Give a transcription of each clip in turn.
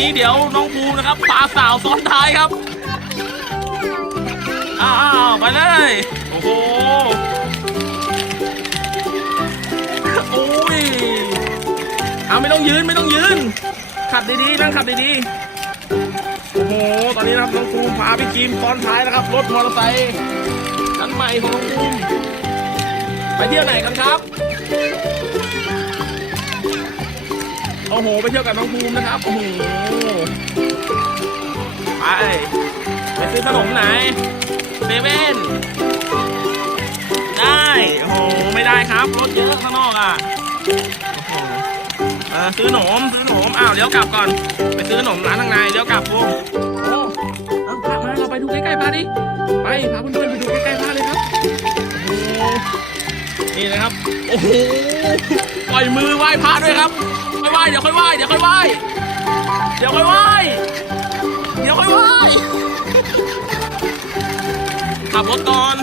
นี้เดี๋ยวน้องภูนะครับพาสาวซ้อนท้ายครับ อ้าวไปเลย โอ้โหโอ้ยเอาไม่ต้องยืนไม่ต้องยืน ขับดีๆนั่งขับดีๆ โอ้โห ตอนนี้นะครับน้องภูมิพาพี่คิมซ้อนท้ายนะครับ รถมอเตอร์ไซค์คันใหม่ของน้องภูมิไปเที่ยวไหนกันครับ อ้โห ไปเที่ยวกับน้องภูมินะครับ โอ้โห ไป ไปซื้อขนมไหนเซเว่น ได้ โอ้โห ไม่ได้ครับ รถเยอะข้างนอกอะโอ้โหเออซื้อหนม ซื้อหนม อ้าวเดี๋ยวกลับก่อน ไปซื้อขนมร้านข้างในเดี๋ยวกลับพวกโอ้เอาพามา เราไปดูใกล้ๆพาดิ ไป พาเพื่อน นี่นะครับ โอ้โห ปล่อยมือไหว้พระด้วยครับ ค่อยไหว้เดี๋ยวค่อยไหว้เดี๋ยวค่อยไหว้เดี๋ยวค่อยไหว้เดี๋ยวค่อยไหว้ขับรถก่อน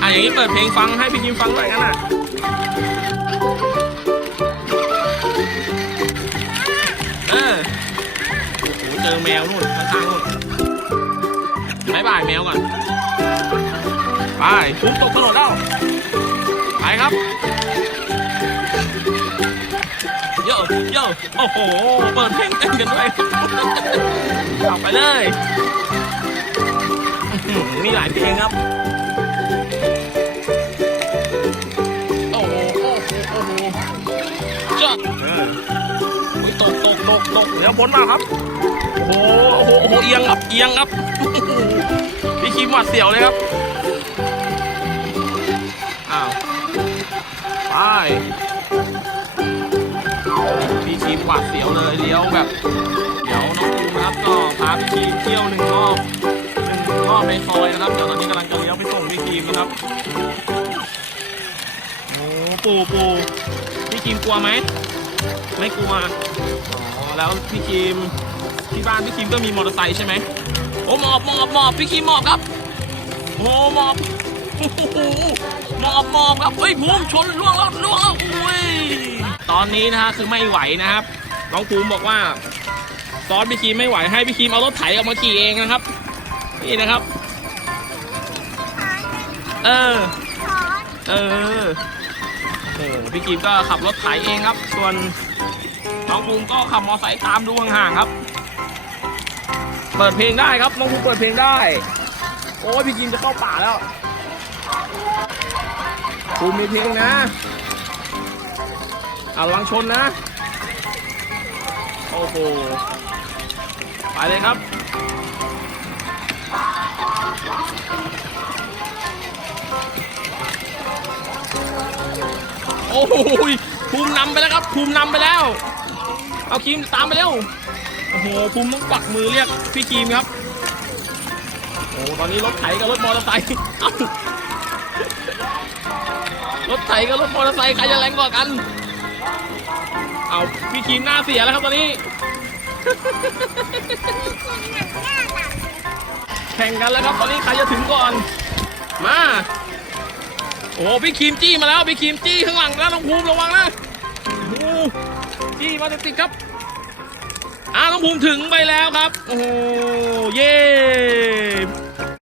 อะอย่างนี้เปิดเพลงฟังให้พี่ยิมฟังหน่อยกันอะเออโอ้โหเจอแมวนู่นข้างๆนู่นายบายแมวก่อน ไปทุบตกถนนแล้ว ไปครับโยโยโอ้โห เปิดเพลงเต้นกันด้วยเอาไปเลยอื้อหือมีหลายเพลงครับ โอ้โห โอ้โห โอ้โหจ้ะเอออุ๊ยตก ตกเดี๋ยวพ้นมาครับ โอ้โหโอ้โหโอ้โหเอียงครับเอียงครับ พี่คิมหวัดเสียวเลยครับอ้าวไปพี่คีมหวาดเสียวเลยเลี้ยวแบบเดี๋ยวน้องภูนะครับก็พาพี่คีมเที่ยวหนึ่งรอบหนึ่งรอบในซอยนะครับเดี๋ยวตอนนี้กำลังจะเลี้ยวไปส่งพี่คีมนะครับโอ้ปู่ปู่พี่คีมกลัวไหม ไม่กลัวอ๋อแล้วพี่คีมที่บ้านพี่คีมก็มีมอเตอร์ไซค์ใช่ไหมโอ้หมอบหมอบหมอบพี่คีมหมอบครับโอ้หมอบโอ้โหหมอบหมอบครับเฮ้ยภูมิชนล่วงแล้วล่วงแล้วโอ้ยตอนนี้นะฮะคือไม่ไหวนะครับน้องภูมิบอกว่าซอสพี่คีมไม่ไหวให้พี่คีมเอารถไถออกมาขี่เองนะครับ นี่นะครับ เออ เออ โอ้พี่คีมก็ขับรถไถเองครับ ส่วนน้องภูมิก็ขับมอไซค์ตามดูห่างๆครับ เปิดเพลงได้ครับน้องภูมิเปิดเพลงได้ โอ้ยพี่คีมจะเข้าป่าแล้วภูมิมีเพลงนะเอาระวังชนนะ โอ้โห ไปเลยครับ โอ้โหภูมินำไปแล้วครับภูมินำไปแล้ว เอาคีมตามไปเร็วโอ้โหภูมิต้องปักมือเรียกพี่คีมครับโอ้ตอนนี้รถไถกับรถมอเตอร์ไซค์รถไถกับรถมอเตอร์ไซค์ใครจะแรงกว่ากัน เอาพี่คีมหน้าเสียแล้วครับตอนนี้แข่งกันแล้วครับตอนนี้ใครจะถึงก่อน มา โอ้พี่คีมจี้มาแล้วพี่คีมจี้ข้างหลังแล้วน้องภูมิระวังนะจี้มาติดๆครับอ้าวน้องภูมิถึงไปแล้วครับ โอ้โหเย่